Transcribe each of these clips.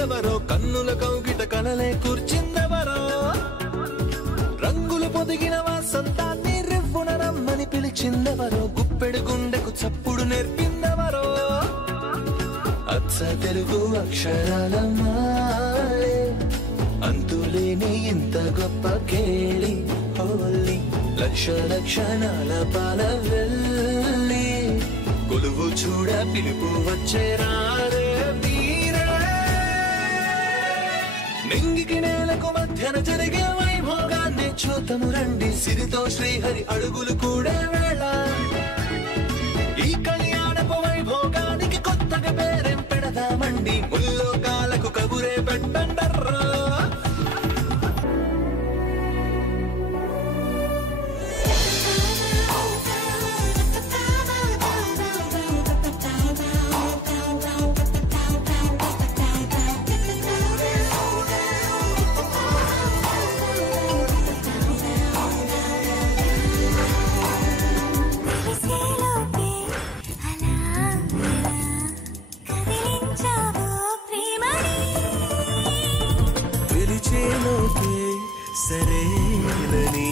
తెచ్చిందెవరో కన్నుల కౌగిట కలలే కూర్చిందెవరో రంగులు పొదిగిన వాసంతాన్ని రివ్వున రమ్మని పిలిచిందెవరో గుప్పెడు గుండెకు చప్పుడు నేర్పిందెవరో అచ్చ తెలుగు అక్షరాల మాలే అంతులేని ఇంత గొప్ప కేళి హోలీ లక్ష లక్షణాల పాల వెళ్ళి కొలువు చూడ పిలుపు వచ్చేరారే వీరే నింగికి నేలకు మధ్యన జరిగే వైభోగాన్ని చూతము రండి సిరితో శ్రీహరి అడుగులు కూడా వేళ ఈ కళ్యాణపు వైభోగానికి కొత్తగా పేరేం పెడదామండి ముల్లోకాలకు కబురే పెట్టండర్రా సరేనని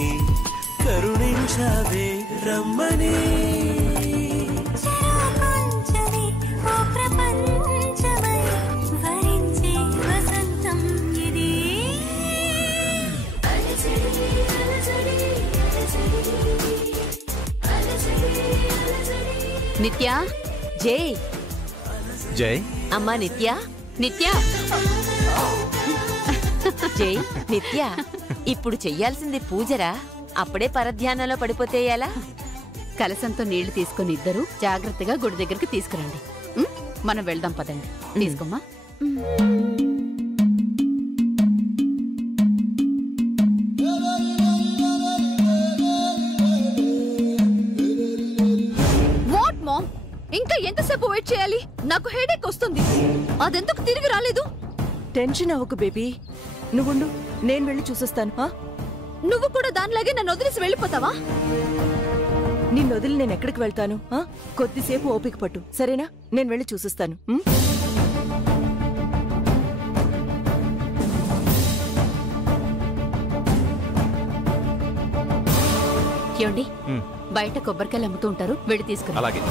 కరుణించావే రమ్మని నిత్య జై జై అమ్మా నిత్య నిత్య జై నిత్య ఇప్పుడు చెయ్యాల్సింది పూజరా అప్పుడే పరధ్యానంలో పడిపోతే ఎలా కలసంతో నీళ్లు తీసుకుని ఇద్దరు జాగ్రత్తగా గుడి దగ్గరికి తీసుకురండి మనం వెళ్దాం పదండి తీసుకోమ్మా వాట్ మామ్ ఇంకా ఎంతసేపు వెయిట్ చేయాలి నాకు హెడేక్ వస్తుంది అదెందుకు తిరిగి రాలేదు టెన్షన్ అవ్వకు బేబీ నువ్వుండు నేను వెళ్ళి చూసొస్తాను నువ్వు కూడా దానిలాగే నన్ను వదిలేసి వెళ్ళిపోతావా నిన్ను వదిలి నేను ఎక్కడికి వెళ్తాను కొద్దిసేపు ఓపిక పట్టు సరేనా నేను వెళ్ళి చూసొస్తాను ఏమండి బయట కొబ్బరికాయలు అమ్ముతూ ఉంటారు వెళ్ళి తీసుకురా అలాగే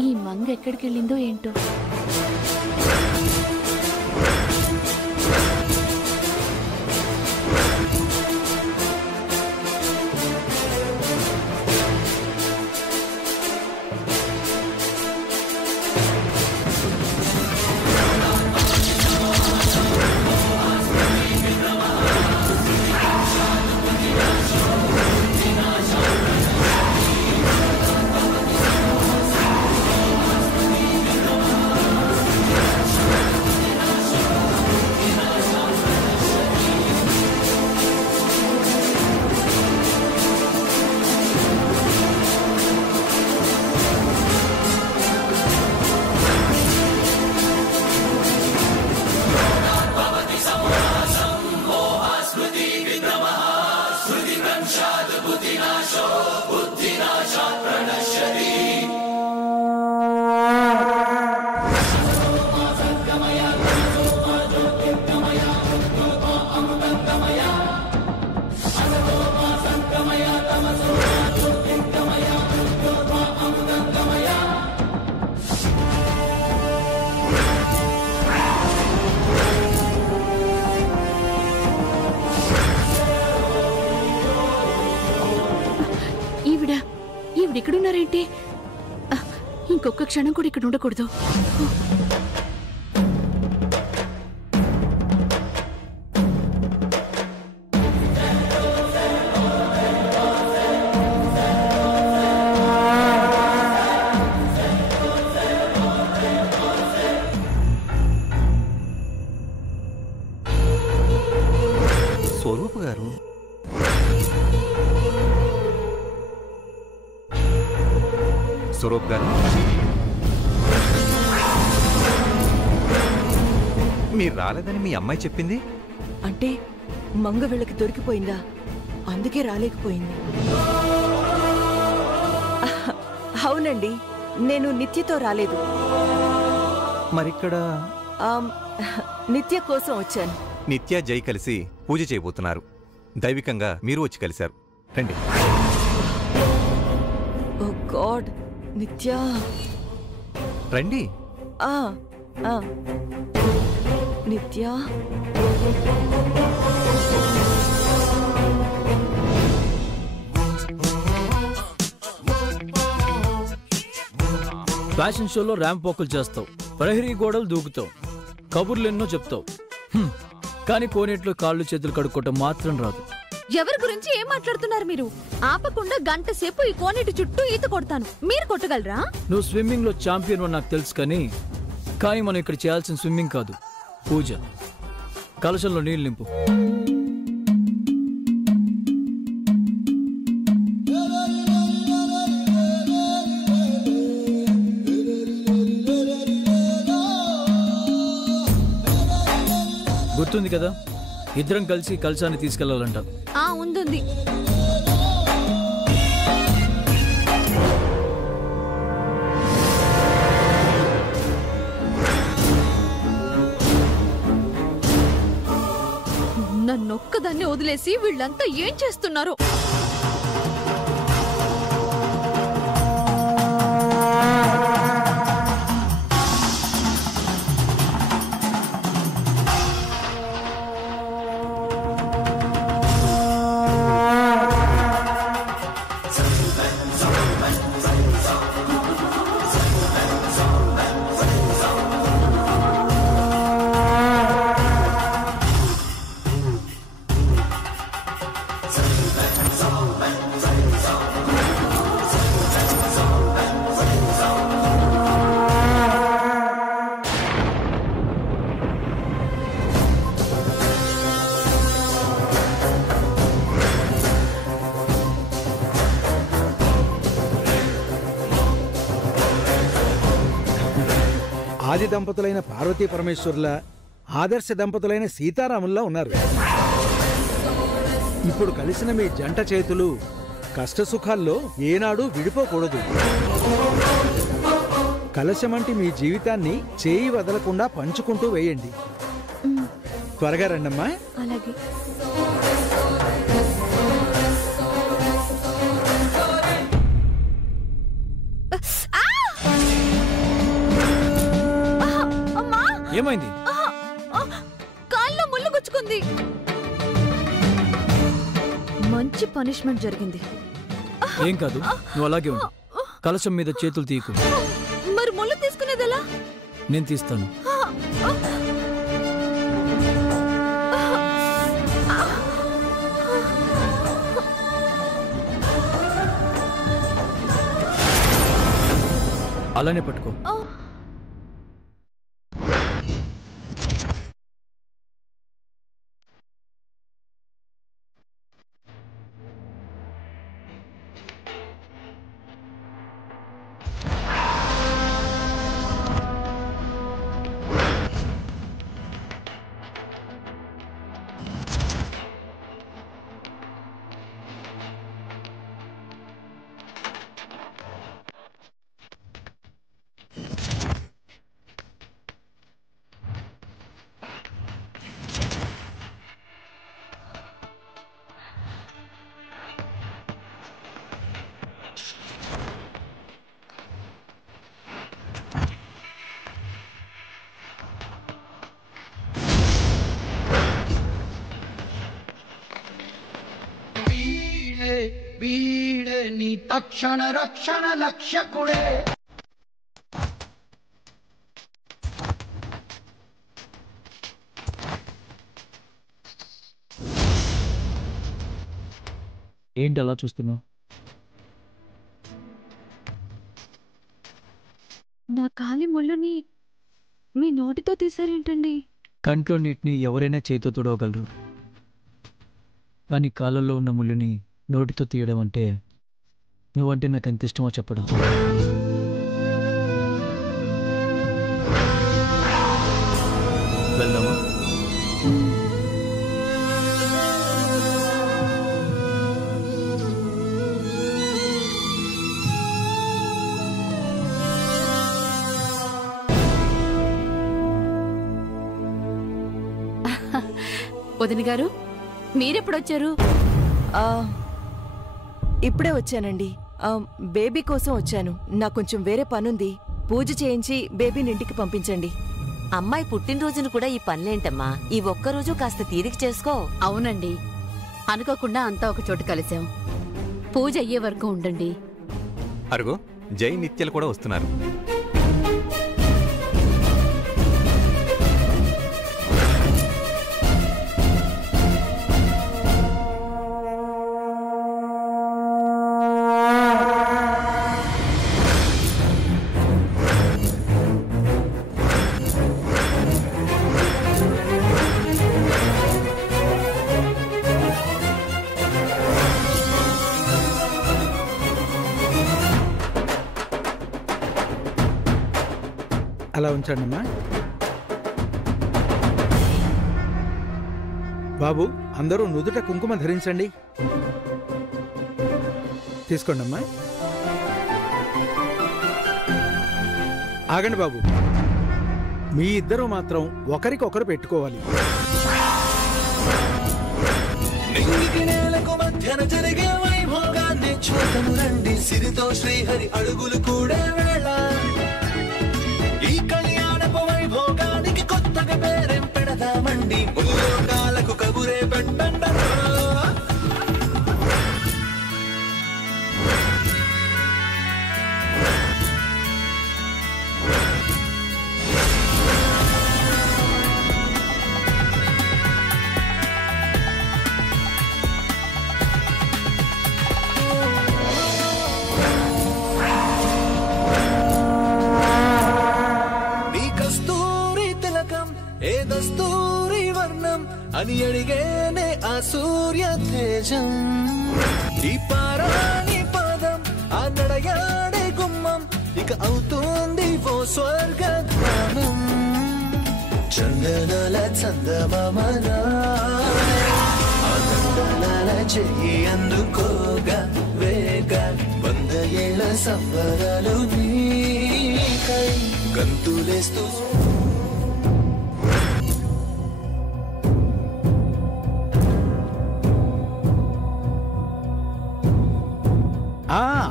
ఈ మంగ ఎక్కడికి వెళ్ళిందో ఏంటో ఇక్కడున్నారేంటి ఇంకొక క్షణం కూడా ఇక్కడ ఉండకూడదు. స్వరూప్ గారు, మీరు రాలేదని మీ అమ్మాయి చెప్పింది. అంటే మంగ వీళ్ళకి దొరికిపోయిందా? అందుకే రాలేకపోయింది. అవునండి, నేను నిత్యతో రాలేదు. మరిక్కడ ఆమ్, నిత్య కోసం వచ్చాను. నిత్య జై కలిసి పూజ చేయబోతున్నారు. దైవికంగా మీరు వచ్చి కలిశారు. రండి. ఓ గాడ్, నిత్య. రండి. ఆ, ఆ. నిత్య, ఫ్యాషన్ షోలో ర్యాంప్ వాకులు చేస్తావు, ప్రహరీ గోడలు దూకుతావు, కబుర్లు ఎన్నో చెప్తావు. కానీ కోనేట్లో కాళ్ళు చేతులు కడుక్కోవటం మాత్రం రాదు. ఎవరి గురించి ఏం మాట్లాడుతున్నారు మీరు? ఆపకుండా గంట సేపు ఈ కోనేటి చుట్టూ ఈత కొడతాను, మీరు కొట్టగలరా? నువ్వు స్విమ్మింగ్ లో ఛాంపియన్ అని నాకు తెలుసు, కానీ మనం ఇక్కడ చేయాల్సిన స్విమ్మింగ్ కాదు, పూజ. కలశంలో నీళ్ళు నింపు. గుర్తుంది కదా, ఇద్దరం కలిసి కలశాన్ని తీసుకెళ్లాలంట. ఉంది. నన్నొక్కదాన్ని వదిలేసి వీళ్ళంతా ఏం చేస్తున్నారు? ఆది దంపతులైన పార్వతీ పరమేశ్వరుల, ఆదర్శ దంపతులైన సీతారాముల్లా ఉన్నారు. ఇప్పుడు కలిసిన మీ జంట చేతులు కష్టసుఖాల్లో ఏనాడు విడిపోకూడదు. కలశమంటి మీ జీవితాన్ని చేయి వదలకుండా పంచుకుంటూ వేయండి. త్వరగా రండమ్మా. అలాగే. ఏమైంది? కాల్లో ముళ్ళు గుచ్చుకుంది. మంచి పనిష్మెంట్ జరిగింది. ఏం కాదు, నువ్వు అలాగే ఉండు. కలశం మీద చేతులు తీయకు. మరి ముళ్ళు తీసుకునేదెలా? నేను తీస్తాను. అలానే పట్టుకో. వీడే నీ తక్షణ రక్షణ లక్ష్యకుడే. ఏంటి అలా చూస్తున్నావు? నా కాలి ముళ్ళుని మీ నోటితో తీసారేంటండి? కంట్లో నీటిని ఎవరైనా చేతితో తుడవగలరు, కానీ కాళ్ళల్లో ఉన్న ముళ్ళుని నోటితో తీయడం అంటే నువ్వంటే నాకు ఎంత ఇష్టమో చెప్పడం. వదిన గారు మీరెప్పుడొచ్చారు? ఆ, ఇప్పుడే వచ్చానండి. బేబీ కోసం వచ్చాను. నాకు కొంచెం వేరే పనుంది. పూజ చేయించి బేబీని ఇంటికి పంపించండి. అమ్మాయి పుట్టినరోజును కూడా ఈ పనులేంటమ్మా? ఈ ఒక్కరోజు కాస్త తీరిక చేసుకో. అవునండి, అనుకోకుండా అంతా ఒక చోటు కలిసాం. పూజ అయ్యే వరకు ఉండండి. అరుగో జై నిత్యలు కూడా వస్తున్నారు. అలా ఉంచండమ్మా. బాబు, అందరూ నుదుట కుంకుమ ధరించండి. తీసుకోండమ్మా. ఆగండి బాబు, మీ ఇద్దరు మాత్రం ఒకరికొకరు పెట్టుకోవాలి. నింగికి నేలకు మధ్యన జరిగే వైభోగాన్ని చూతము రండి. సిరితో శ్రీహరి అడుగులు కూడా వేళ. ఈ కళ్యాణపు వైభోగానికి కొత్తగా పేరేం పెడదామండి. ముల్లోకాలకు కబురే పెట్టండరా. ఏ దస్తూరి వర్ణం అని అడిగేనే ఆ సూర్య తేజం. ఈ పారాణి పాదం ఆ నడయాడే గుమ్మం ఇక అవుతుంది ఓ స్వర్గధామం. చందనాల చందమామనా ఆనందనాల చెయ్యి అందుకోగా వేగా. 100 ఏళ్ల సంబరాలు నీకై గంతులేస్తూ.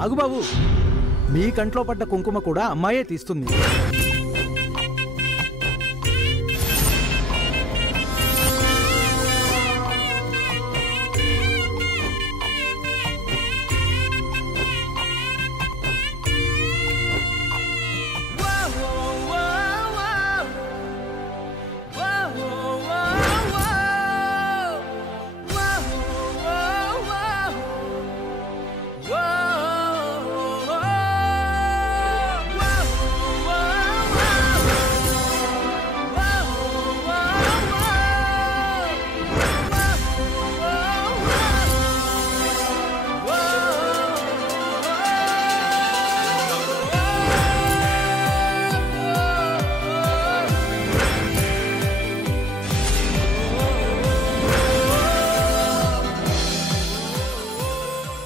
ఆగుబాబు, మీ కంట్లో పడ్డ కుంకుమ కూడా అమ్మాయే తీస్తుంది.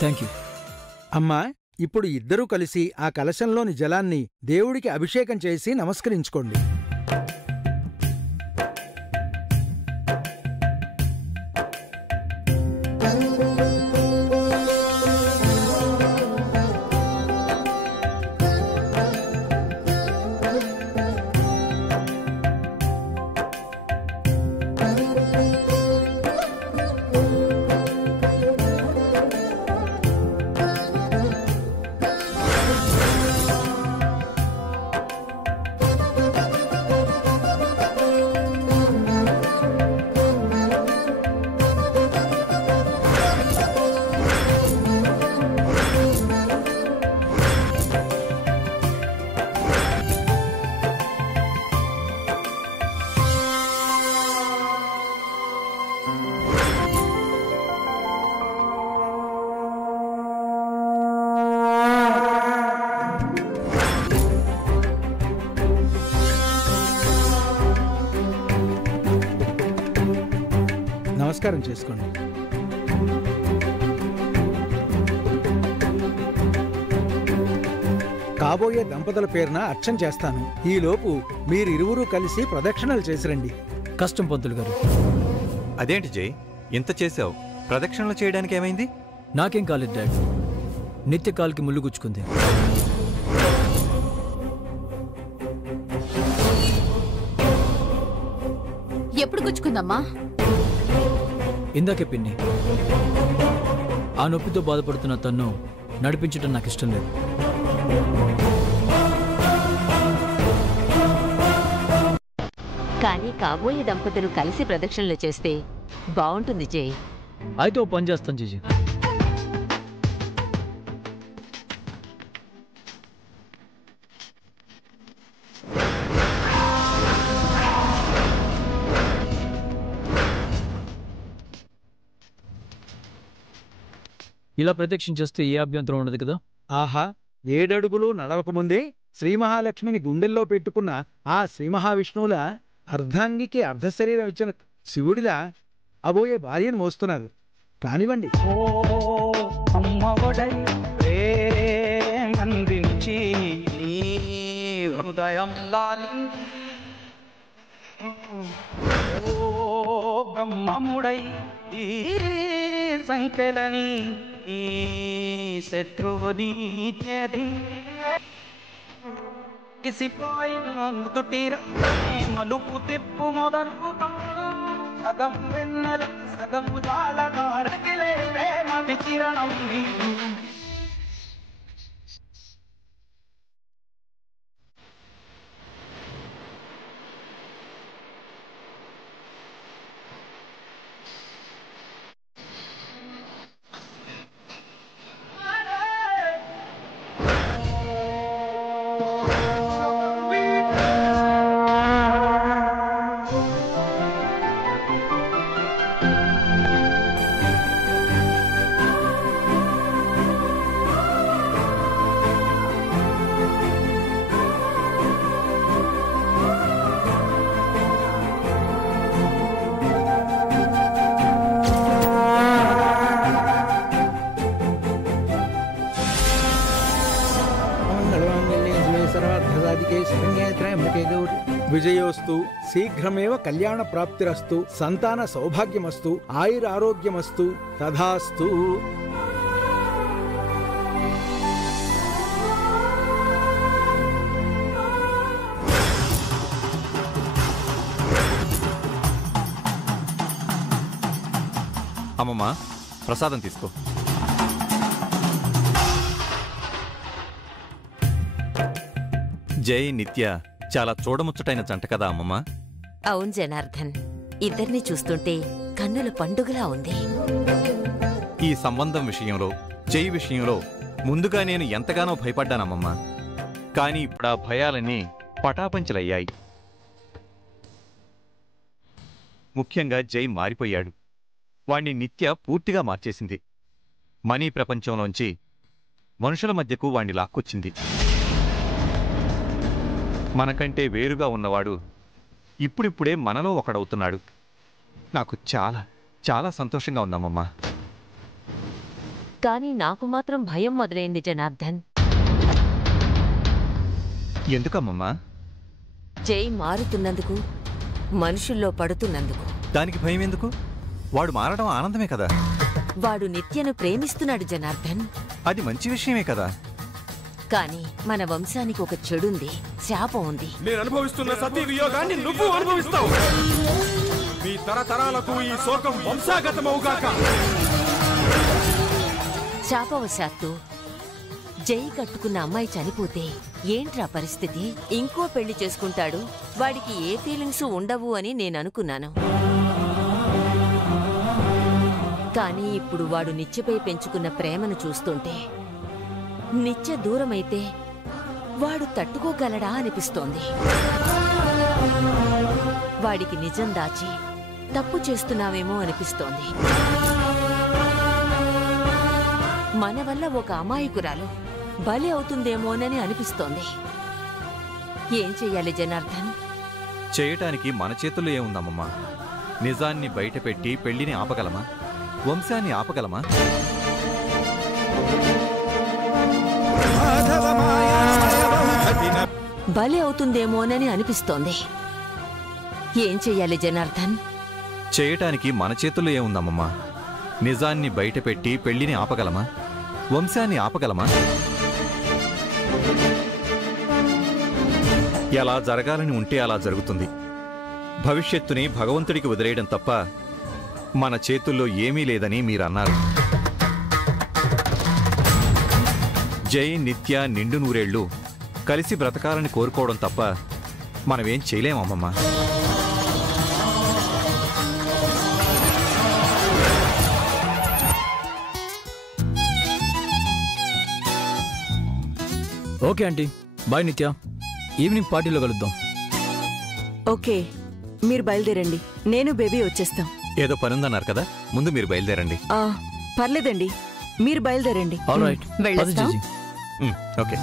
Thank you. అమ్మా, ఇప్పుడు ఇద్దరూ కలిసి ఆ కలశంలోని జలాన్ని దేవుడికి అభిషేకం చేసి నమస్కరించుకోండి. నమస్కారం చేసుకోండి. కాబోయే దంపతుల పేరున అర్చన చేస్తాను. ఈలోపు మీరిరువురూ కలిసి ప్రదక్షిణలు చేసిరండి. కష్టం పంతులు గారు. అదేంటి జై, ఇంత చేశావు, ప్రదక్షిణలు చేయడానికి ఏమైంది? నాకేం కాలేదు డాడ్, నిత్య కాలికి ముళ్ళు గుచ్చుకుంది. ఎప్పుడు గుచ్చుకుందమ్మా? ఇందాకే పిన్ని. ఆ నొప్పితో బాధపడుతున్న తన్ను నడిపించడం నాకు ఇష్టం లేదు. కానీ కాబోయే దంపతులు కలిసి ప్రదక్షిణలు చేస్తే బాగుంటుంది జై. అయితే ఓ పని చేస్తాను జీజీ. ఇలా ప్రదక్షిణ చేస్తే ఏ అభ్యంతరం ఉండదు కదా? ఆహా, 7 అడుగులు నడవకముందే శ్రీ మహాలక్ష్మిని గుండెల్లో పెట్టుకున్న ఆ శ్రీ మహావిష్ణువుల అర్ధాంగికి అర్ధశరీరం ఇచ్చిన శివుడిలా అబోయే భార్యను మోస్తున్నారు. కానివ్వండి. అమ్మఒడై ప్రేమందించి నీ హృదయం లాలించి ఓ బ్రహ్మముడై ఈ సంకెలని ఈ శత్రువుని చేరి కిసిపోయిన తుటిర మలుపు తిప్పు మొదలు సగం వెన్నెల సగం జాలగారకిలే ప్రేమ వికిరణం నీరు. విజయోస్తు, శీఘ్రమేవ కళ్యాణ ప్రాప్తిరస్తు, సంతాన సౌభాగ్యమస్తు, ఆయురారోగ్యమస్తు, తథాస్తు. అమ్మమ్మ, ప్రసాదం తీసుకో. జై నిత్య చాలా చూడముచ్చటైన జంట కదా అమ్మమ్మ? అవును జనార్దన్, ఇద్దరిని చూస్తుంటే కన్నుల పండుగలా ఉంది. ఈ సంబంధం విషయంలో, జై విషయంలో ముందుగా నేను ఎంతగానో భయపడ్డానమ్మమ్మ. కానీ ఇప్పుడు ఆ భయాలన్నీ పటాపంచలయ్యాయి. ముఖ్యంగా జై మారిపోయాడు. వాణ్ణి నిత్య పూర్తిగా మార్చేసింది. మనీ ప్రపంచంలోంచి మనుషుల మధ్యకు వాణ్ణి లాక్కొచ్చింది. మనకంటే వేరుగా ఉన్నవాడు ఇప్పుడిప్పుడే మనలో ఒకడవుతున్నాడు. నాకు చాలా చాలా సంతోషంగా ఉందమ్మమ్మా. కానీ నాకు మాత్రం భయం మొదలైంది జనార్దన్. ఎందుకమ్మమ్మా? జై మారుతున్నందుకు, మనుషుల్లో పడుతున్నందుకు. దానికి భయం ఎందుకు? వాడు మారడం ఆనందమే కదా. వాడు నిత్యను ప్రేమిస్తున్నాడు జనార్దన్. అది మంచి విషయమే కదా. కానీ మన వంశానికి ఒక చెడుంది, శాపం ఉంది. నేను అనుభవిస్తున్న సతీ వియోగాన్ని నువ్వు అనుభవిస్తావు. మీ తరతరాలకు ఈ శోకం వంశాగతమవుగాక. శాపవశాత్తు జై కట్టుకున్న అమ్మాయి చనిపోతే ఏంట్రా పరిస్థితి? ఇంకో పెళ్లి చేసుకుంటాడు, వాడికి ఏ ఫీలింగ్స్ ఉండవు అని నేననుకున్నాను. కానీ ఇప్పుడు వాడు నిత్యపై పెంచుకున్న ప్రేమను చూస్తుంటే, నిత్య దూరమైతే వాడు తట్టుకోగలడా అనిపిస్తోంది. వాడికి నిజం దాచి తప్పు చేస్తున్నావేమో అనిపిస్తోంది. మన వల్ల ఒక అమాయకురాలు బలి అవుతుందేమోనని అనిపిస్తోంది. ఏం చెయ్యాలి జనార్దన్? చేయటానికి మన చేతుల్లో ఏముందమ్మమ్మా? నిజాన్ని బయటపెట్టి పెళ్లిని ఆపగలమా? వంశాన్ని ఆపగలమా? బలి అవుతుందేమోనని అనిపిస్తోంది. ఏం చెయ్యాలి జనార్దన్? చేయటానికి మన చేతుల్లో ఏముందమ్మమ్మా? నిజాన్ని బయటపెట్టి పెళ్లిని ఆపగలమా? వంశాన్ని ఆపగలమా? ఎలా జరగాలని ఉంటే అలా జరుగుతుంది. భవిష్యత్తుని భగవంతుడికి వదిలేయడం తప్ప మన చేతుల్లో ఏమీ లేదని మీరన్నారు. జై, నిత్య, నిండు నూరేళ్లు కలిసి బ్రతకాలని కోరుకోవడం తప్ప మనమేం చేయలేమమ్మమ్మా. ఓకే ఆంటీ, బాయ్ నిత్య. ఈవినింగ్ పార్టీలో కలుద్దాం. ఓకే, మీరు బయలుదేరండి. నేను బేబీ వచ్చేస్తాం. ఏదో పనుందన్నారు కదా, ముందు మీరు బయలుదేరండి. పర్లేదండి, మీరు బయలుదేరండి. ఆల్ రైట్, వెళ్ళొస్తాం. ఓకే.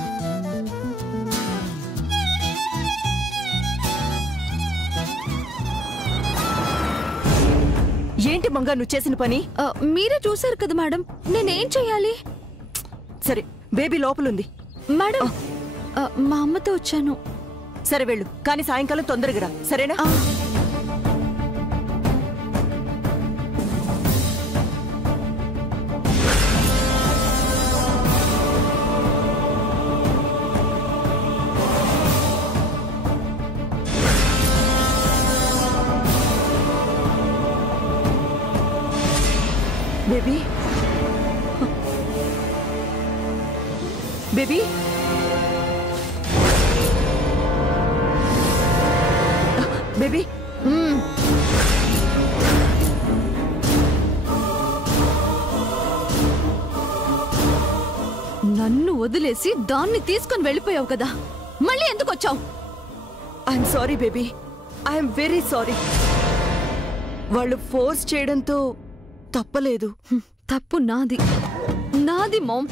ఏంటి మంగా నువ్వు చేసిన పని? మీరే చూశారు కదా మేడం, నేనేం చెయ్యాలి? సరే, బేబీ లోపలుంది. మేడం, మా అమ్మతో వచ్చాను. సరే వెళ్ళు, కానీ సాయంకాలం తొందరగా రా, సరేనా? Baby, baby, baby. నన్ను వదిలేసి దాన్ని తీసుకొని వెళ్ళిపోయావు కదా, మళ్ళీ ఎందుకు వచ్చావు? I'm sorry baby, I'm very sorry. వాళ్ళు ఫోర్స్ చేయడంతో తప్పలేదు. తప్పు నాది, నాది మామ్.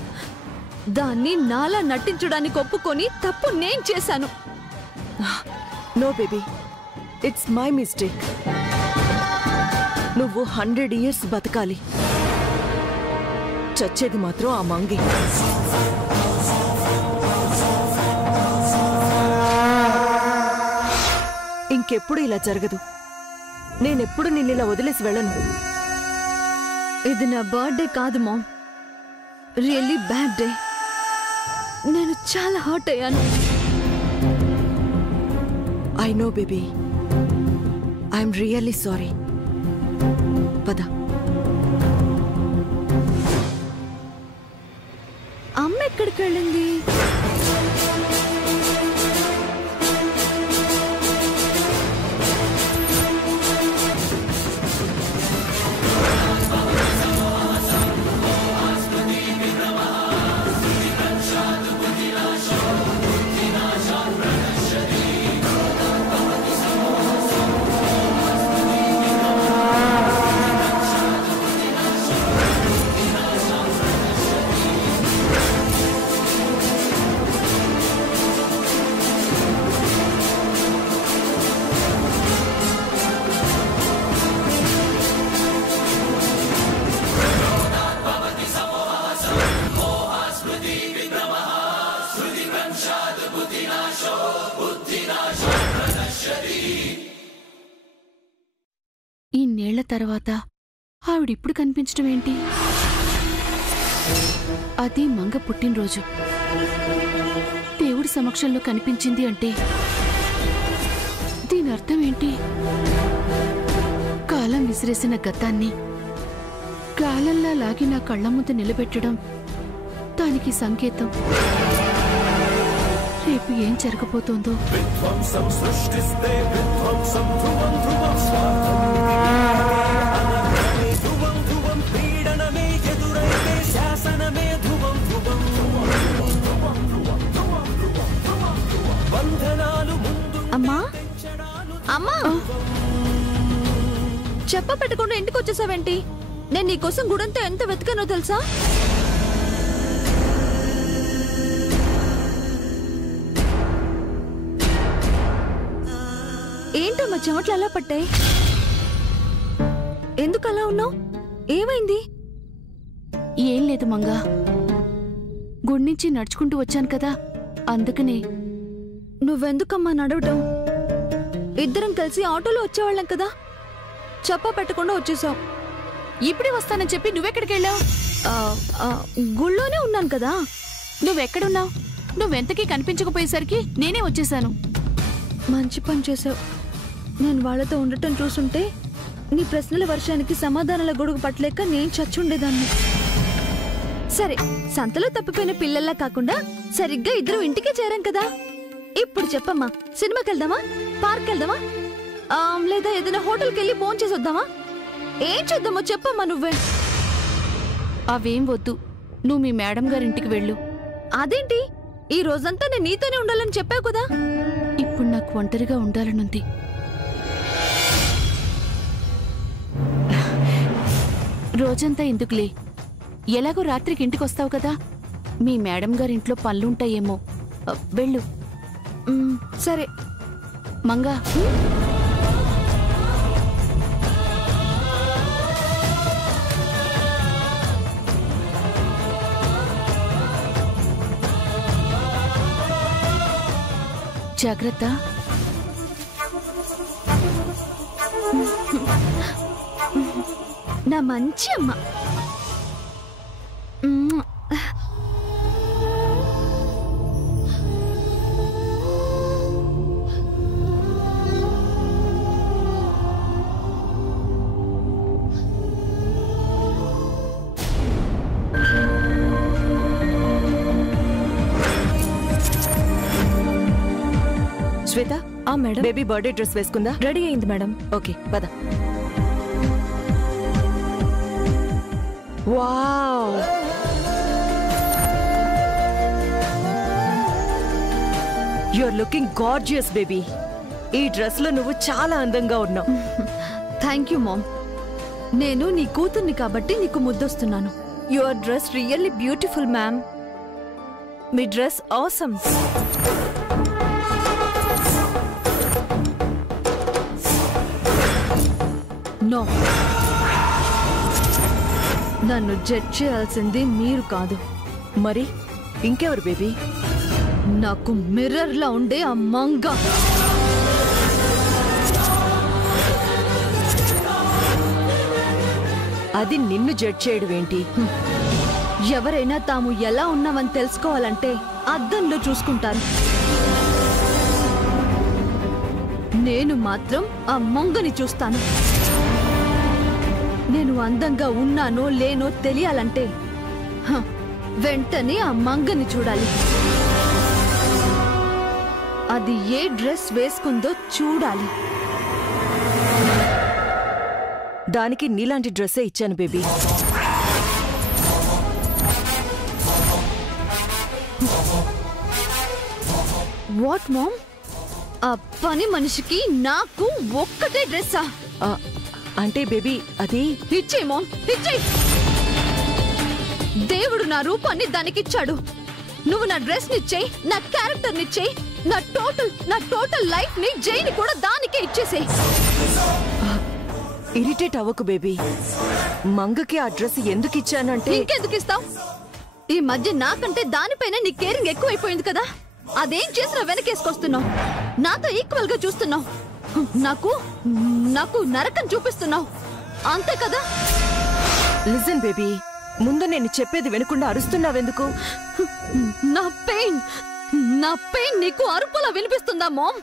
దాన్ని నాలా నటించడానికి ఒప్పుకొని తప్పు నేను చేశాను. No baby, it's my mistake. నువ్వు 100 years బతకాలి, చచ్చేది మాత్రం ఆ మంగి. ఇంకెప్పుడు ఇలా జరగదు. నేనెప్పుడు నిన్నిలా వదిలేసి వెళ్ళను. ఇది నా బర్త్డే కాదు మామ్, రియల్లీ బ్యాడ్ డే. నేను చాలా హర్ట్ అయ్యాను. I know baby, I'm really sorry. పద. అమ్మ ఎక్కడికి వెళ్ళింది? ఇన్నేళ్ల తర్వాత ఆవిడిప్పుడు కనిపించడం ఏంటి? అది మంగ పుట్టినరోజు. దేవుడి సమక్షంలో కనిపించింది అంటే దీని అర్థం ఏంటి? కాలం విసిరేసిన గతాన్ని కాలంలా లాగి నా కళ్ల ముందు నిలబెట్టడం దానికి సంకేతం. రేపు ఏం జరగబోతోందో. అమ్మా, అమ్మా, చెప్ప పెట్టకుండా ఇంటికి వచ్చేసావేంటి? నేను నీకోసం గుడంతా ఎంత వెతికానో తెలుసా? ఏంటమ్మా చెమట్లు అలా పట్టాయి? ఎందుకు అలా ఉన్నావు? ఏమైంది? ఏం లేదు మంగా, గుడి నుంచి నడుచుకుంటూ వచ్చాను కదా, అందుకనే. నువ్వెందుకమ్మా నడవటం? ఇద్దరం కలిసి ఆటోలో వచ్చేవాళ్ళం కదా. చెప్పా పెట్టకుండా వచ్చేసావు. ఇప్పుడే వస్తానని చెప్పి నువ్వెక్కడికి వెళ్ళావు? గుళ్ళోనే ఉన్నాను కదా. నువ్వెక్కడున్నావు? నువ్వెంతకీ కనిపించకపోయేసరికి నేనే వచ్చేసాను. మంచి పని చేసావు. నేను వాళ్ళతో ఉండటం చూసుంటే నీ ప్రశ్నల వర్షానికి సమాధానాల గొడుగు పట్టలేక నేను చచ్చుండేదాన్ని. సరే, సంతలో తప్పిపోయిన పిల్లల్లా కాకుండా సరిగ్గా ఇద్దరు ఇంటికే చేరాం కదా. ఇప్పుడు చెప్పమ్మా, సినిమాకి వెళ్దామా, పార్క్ వెళ్దామా, లేదా ఏదైనా హోటల్కి వెళ్ళి ఫోన్ చేసి వద్దామా? ఏం చేద్దామో చెప్పమ్మా నువ్వే. అవేం వద్దు, నువ్వు మీ మేడం గారింటికి వెళ్ళు. అదేంటి, ఈ రోజంతా నేను నీతోనే ఉండాలని చెప్పావు కదా. ఇప్పుడు నాకు ఒంటరిగా ఉండాలనుంది. రోజంతా ఎందుకులే, ఎలాగో రాత్రికి ఇంటికి వస్తావు కదా. మీ మేడం గారింట్లో పనులుంటాయేమో, వెళ్ళు. సరే మంగా. జాగ్రత్త. నా మంచి అమ్మ. Shweta, madam, baby birthday dress వేసుకుందా? రెడీ అయింది మేడం. ఓకే, పద. Wow, you are looking gorgeous baby. ఈ డ్రెస్ లో నువ్వు చాలా అందంగా ఉన్నావు. Thank you mom. నేను నీ కూతుర్ని కాబట్టి నీకు ముద్దొస్తున్నాను. Your dress really beautiful ma'am. మీ డ్రెస్ ఆసమ్. నో, నన్ను జడ్జ్ చేయాల్సింది మీరు కాదు. మరి ఇంకెవరు బేబీ? నాకు మిర్రర్ లా ఉండే ఆ మంగ. అది నిన్ను జడ్జ్ చేయడం ఏంటి? ఎవరైనా తాము ఎలా ఉన్నామని తెలుసుకోవాలంటే అద్దంలో చూసుకుంటారు. నేను మాత్రం ఆ మంగని చూస్తాను. నేను అందంగా ఉన్నానో లేనో తెలియాలంటే వెంటనే ఆ మంగని చూడాలి. అది ఏ డ్రెస్ వేసుకుందో చూడాలి. దానికి నీలాంటి డ్రెస్సే ఇచ్చాను బేబీ. What ma'am? ఆ పని మనిషికి నాకు ఒక్కటే డ్రెస్సా? అంటే బేబీ అది ఇచ్చే మామ్, ఇచ్చే. దేవుడు నా రూపాన్ని దానికిచ్చాడు. నువ్వు నా డ్రెస్ నిచ్చేయి, నా క్యారెక్టర్ నిచ్చేయి, నా టోటల్ లైఫ్ ని జైని కూడా దానికే ఇచ్చేసేయ్. ఇరిటేట్ అవ్వకు బేబీ. మంగకి ఆ డ్రెస్ ఎందుకు ఇచ్చానంటే... ఇంకెందుకు ఇస్తావు? ఈ మధ్య నాకంటే దానిపైన నీ కేరింగ్ ఎక్కువైపోయింది కదా. అదేం చేసినా వెనకేసుకొస్తున్నావు. నాతో ఈక్వల్ గా చూస్తున్నావు. నాకు నరకం చూపిస్తున్నావు, అంతే కదా? లిజన్ బేబీ, ముందు నేను చెప్పేది వినకుండా అరుస్తున్నావెందుకు? నా పెయిన్ నీకు అరుపులా వినిపిస్తుందా మామ్?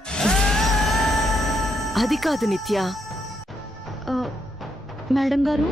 అది కాదు నిత్య. మేడం గారు,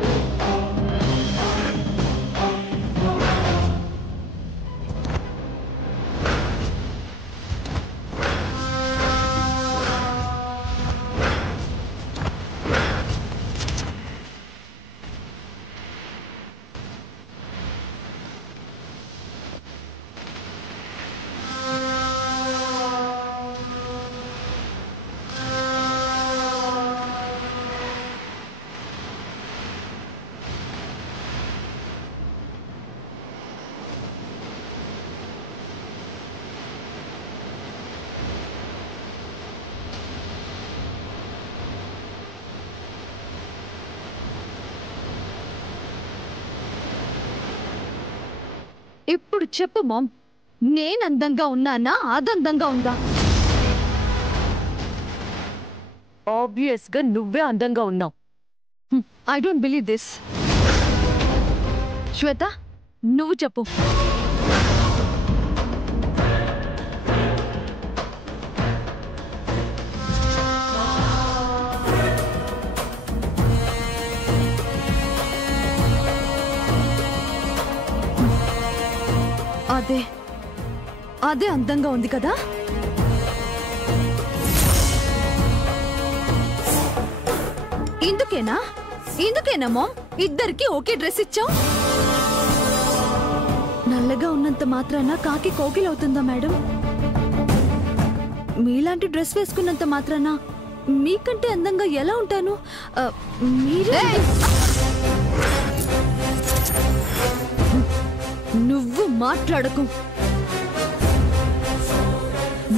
ఇప్పుడు చెప్పు మామ్, నేను అందంగా ఉన్నానా, అదందంగా ఉందా? ఆబ్వియస్ గా నువ్వే అందంగా ఉన్నావు. I don't believe this. Shweta, నువ్వు చెప్పు. అదే అందంగా ఉంది కదా? ఇందుకేనా ఇద్దరికి ఒకే డ్రెస్ ఇచ్చావు? నల్లగా ఉన్నంత మాత్రాన కాకి కోకిలవుతుందా మేడం? మీలాంటి డ్రెస్ వేసుకున్నంత మాత్రాన మీకంటే అందంగా ఎలా ఉంటాను? మీరే నువ్వు మాట్లాడకు.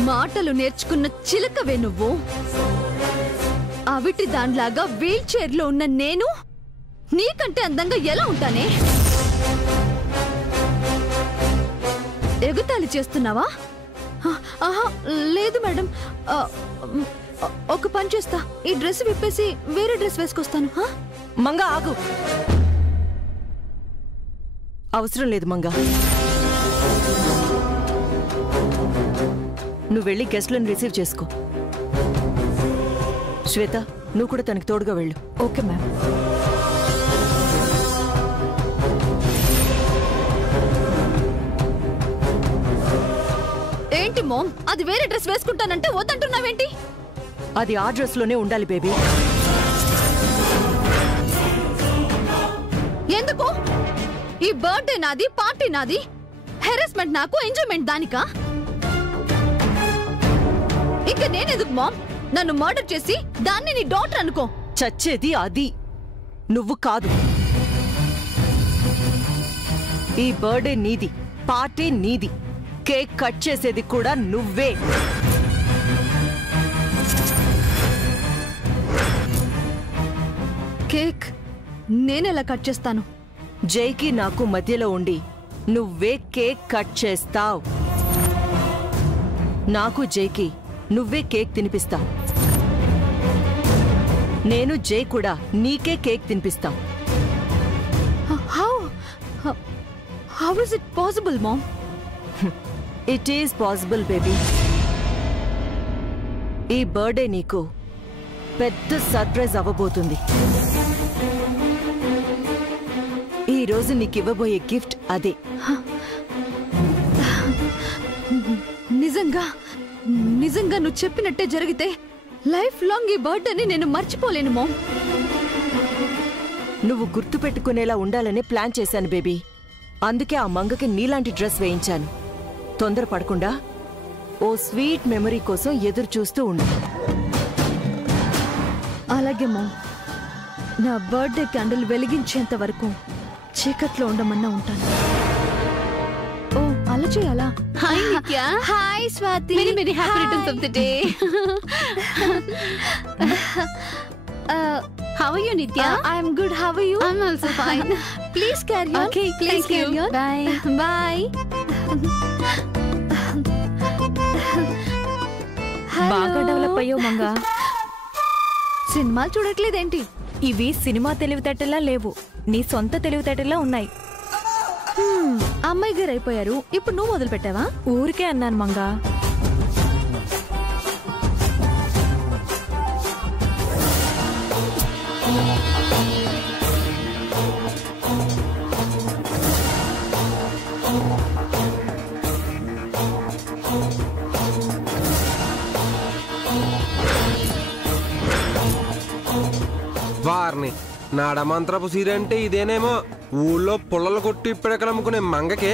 మాటలు నేర్చుకున్న చిలకవే నువ్వు. అవిటి దానిలాగా వీల్ చైర్లో ఉన్న నేను నీకంటే అందంగా ఎలా ఉంటానే? ఎగతాళి చేస్తున్నావా? ఆహా, లేదు మేడం. ఒక పని చేస్తా, ఈ డ్రెస్ విప్పేసి వేరే డ్రెస్ వేసుకొస్తాను. మంగా ఆగు. అవసరం లేదు మంగా. నువ్వు వెళ్ళి గెస్ట్లను రిసీవ్ చేసుకో. శ్వేత, నువ్వు కూడా తనకి తోడుగా వెళ్ళు. Okay ma'am. ఏంటి మోమ్, అది వేరే డ్రెస్ వేసుకుంటానంటే వద్దంటున్నావేంటి? అది ఆ డ్రెస్ లోనే ఉండాలి బేబీ. ఎందుకు? ఈ బర్త్డే నాది, పార్టీ నాది. హెరాస్మెంట్ నాకు, ఎంజాయ్మెంట్ దానికా? ఇంకా నేనెందుకు మామ్? నన్ను మర్డర్ చేసి దాన్ని నీ డాటర్ అనుకో. చచ్చేది అది, నువ్వు కాదు. ఈ బర్త్డే నీది, పార్టీ నీది, కేక్ కట్ చేసేది కూడా నువ్వే. కేక్ నేనెలా కట్ చేస్తాను? జైకి నాకు మధ్యలో ఉండి నువ్వే కేక్ కట్ చేస్తావు. నాకు జైకి నువ్వే కేక్ తినిపిస్తావు. నేను జై కూడా నీకే కేక్ తినిపిస్తాం. How is it possible mom? It is possible baby. ఈ బర్త్డే నీకు పెద్ద సర్ప్రైజ్ అవ్వబోతుంది. ఈ రోజు నీకు ఇవ్వబోయే గిఫ్ట్ అదే. నిజంగా నువ్వు చెప్పినట్టే జరిగితే లైఫ్ లాంగ్ ఈ బర్త్డేని నేను మర్చిపోలేను మామ్. నువ్వు గుర్తు పెట్టుకునేలా ఉండాలని ప్లాన్ చేశాను బేబీ. అందుకే ఆ మంగకి నీలాంటి డ్రెస్ వేయించాను. తొందరపడకుండా ఓ స్వీట్ మెమరీ కోసం ఎదురు చూస్తూ ఉండు. అలాగే మామ్. నా బర్త్డే క్యాండిల్ వెలిగించేంత వరకు చీకట్లో ఉండమన్నా ఉంటాను. ఓ అలా చేయాలా? హాయ్ నిత్య. Hi Swathi. Very very happy returns of the day. How are you, Nitya? I am good. How are you? I'm also fine. Please carry on. Okay, please thank carry you. on. Bye. Bye. బాగా develop అయ్యావు మంగా. సినిమాలు చూడట్లేదేంటి? ఇవి cinema తెలివితేటలా లేవు, నీ సొంత తెలివితేటలా ఉన్నాయి. అమ్మాయి గారు అయిపోయారు, ఇప్పుడు నువ్వు మొదలు పెట్టావా? ఊరికే అన్నాను మంగా. వారిని నాడమంత్రపు సీరంటే ఇదేనేమో. ఊళ్ళో పుల్లలు కొట్టి పిడకలమ్ముకునే మంగకి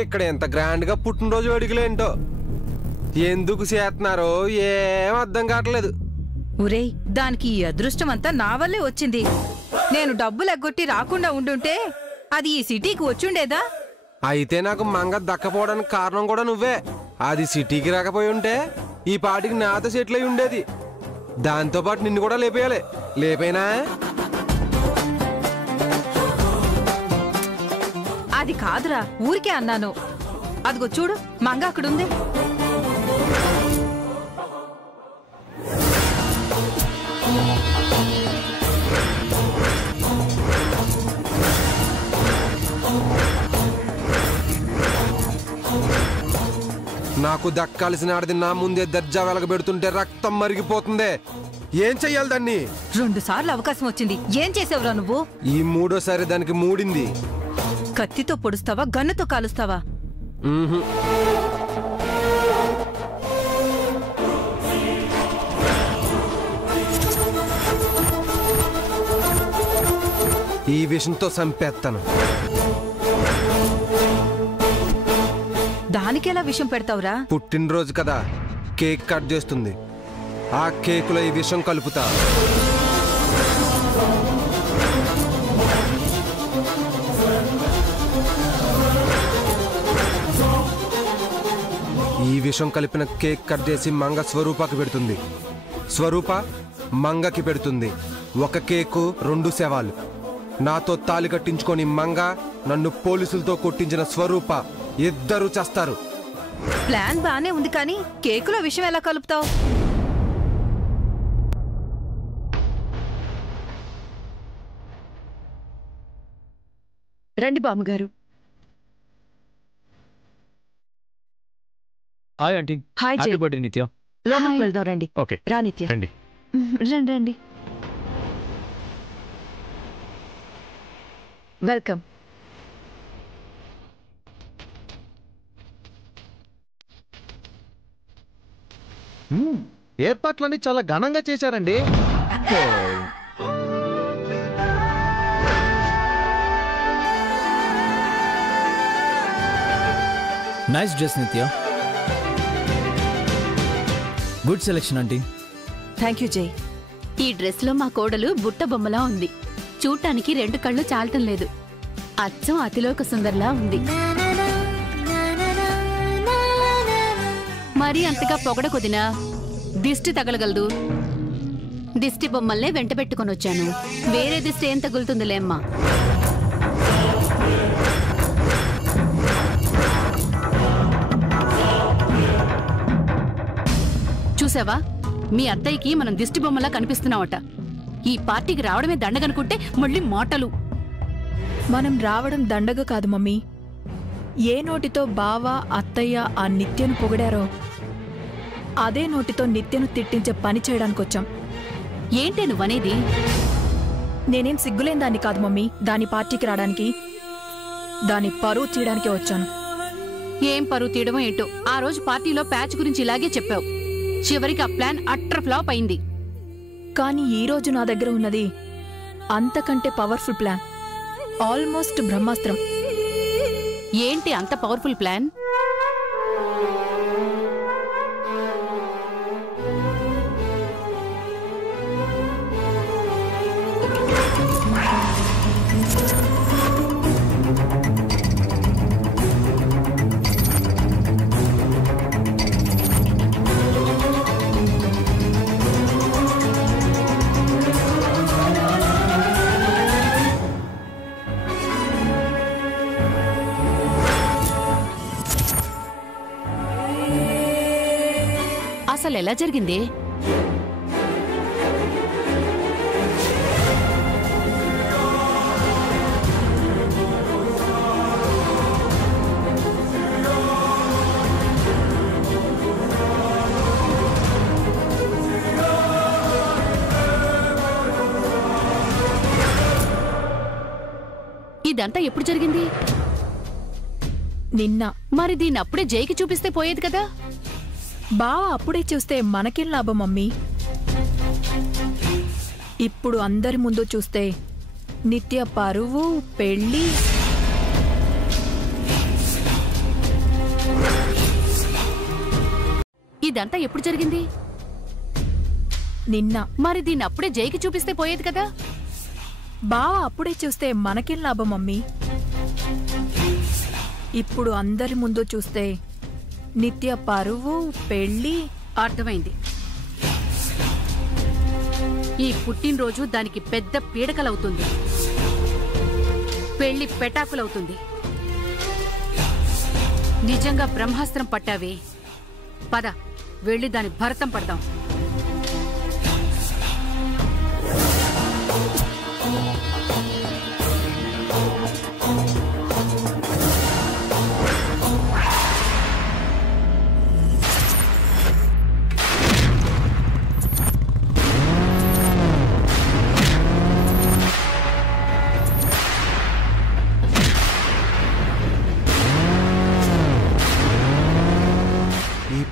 ఇక్కడ ఎంత గ్రాండ్ గా పుట్టినరోజు వేడుకలేంటో. ఎందుకు చేస్తున్నారో ఏం అర్థం కావట్లేదు. ఒరేయ్, దానికి ఈ అదృష్టం అంతా నా వల్లే వచ్చింది. నేను డబ్బులు ఎగ్గొట్టి రాకుండా ఉండుంటే అది ఈ సిటీకి వచ్చుండేదా? అయితే నాకు మంగ దక్కపోవడానికి కారణం కూడా నువ్వే. అది సిటీకి రాకపోయి ఉంటే ఈ పాటికి నాతో సెటిల్ అయి ఉండేది. దాంతో పాటు నిన్ను కూడా లేపేయాలి. లేపైనా అది కాదురా, ఊరికే అన్నాను. అదిగో చూడు, మంగ అక్కడుంది. నాకు దక్కాల్సిన ఆడది నా ముందే దర్జా వెలగబెడుతుంటే రక్తం మరిగిపోతుందే. ఏం చెయ్యాలి దాన్ని? 2 సార్లు అవకాశం వచ్చింది, ఏం చేసావురా నువ్వు? ఈ 3వ దానికి మూడింది. కత్తితో పొడుస్తావా, గన్నుతో కాలుస్తావా? ఈ విషయంతో చంపేస్తాను. దానికెలా విషం పెడతావురా? పుట్టినరోజు కదా, కేక్ కట్ చేస్తుంది. ఆ కేకులో ఈ విషం కలుపుతా. ఈ విషం కలిపిన కేక్ కట్ చేసి మంగ స్వరూపకి పెడుతుంది. స్వరూప మంగకి పెడుతుంది. ఒక కేకు 2 శవాలు. నాతో తాళి కట్టించుకొని మంగ, నన్ను పోలీసులతో కొట్టించిన స్వరూప ఇద్దరు చేస్తారు. ప్లాన్ బానే ఉంది, కానీ కేకులో విషం ఎలా కలుపుతావు? రండి బామ్మగారు. Hi aunty. Hi happy birthday నిత్య. లోపలికి వెళ్దాం రండి. ఓకే రా నిత్య. రండి. రండి రండి. వెల్కమ్. ఏర్పాట్లన్నీ చాలా ఘనంగా చేశారండి. నైస్ డ్రెస్ నిత్య. Good selection aunty. Thank you జై. ఈ డ్రెస్లో మా కోడలు బుట్ట బొమ్మలా ఉంది. చూడటానికి 2 కళ్ళు చాలటం లేదు. అచ్చం అతిలోక సుందర్లా ఉంది. మరీ అంతగా పొగడకొదినా, దిష్టి తగలగలదు. దిష్టి బొమ్మల్నే వెంట పెట్టుకొని వచ్చాను. వేరే దిష్టి ఏం తగులుతుందిలేమ్మా. చూసావా, మీ అత్తయ్యకి మనం దిష్టి బొమ్మలా కనిపిస్తున్నావట. ఈ పార్టీకి రావడమే దండగనుకుంటే మళ్ళీ మాటలు. మనం రావడం దండగ కాదు మమ్మీ. ఏ నోటితో బావ అత్తయ్య ఆ నిత్యను పొగిడారో అదే నోటితో నిత్యను తిట్టించే పని చేయడానికొచ్చాం. ఏంటే నువ్వనేది? నేనేం సిగ్గులేని దాన్ని కాదు మమ్మీ దాని పార్టీకి రావడానికి. దాని పరువు తీయడానికే వచ్చాను. ఏం పరువు తీయడమో ఏంటో. ఆ రోజు పార్టీలో ప్యాచ్ గురించి ఇలాగే చెప్పావు. చివరికి ఆ ప్లాన్ అట్టర్ ఫ్లాప్ అయింది. కానీ ఈ రోజు నా దగ్గర ఉన్నది అంతకంటే పవర్ఫుల్ ప్లాన్. ఆల్మోస్ట్ బ్రహ్మాస్త్రం. ఏంటి అంత పవర్ఫుల్ ప్లాన్? అసలు ఎలా జరిగింది? ఇదంతా ఎప్పుడు జరిగింది? నిన్న. మరి దీన్ని అప్పుడే జైకి చూపిస్తే పోయేది కదా. బావ అప్పుడే చూస్తే మనకేం లాభం మమ్మీ? ఇప్పుడు అందరి ముందు చూస్తే నిత్య పరువు, పెళ్ళి. ఇదంతా ఎప్పుడు జరిగింది? నిన్న. మరి దీన్ని అప్పుడే జైకి చూపిస్తే పోయేది కదా. బావ అప్పుడే చూస్తే మనకేం లాభం మమ్మీ? ఇప్పుడు అందరి ముందు చూస్తే నిత్య పరువు, పెళ్ళి. అర్థమైంది. ఈ పుట్టినరోజు దానికి పెద్ద పీడకలవుతుంది. పెళ్లి పెటాకులవుతుంది. నిజంగా బ్రహ్మాస్త్రం పట్టావే. పద వెళ్ళి దాని భరతం పడదాం.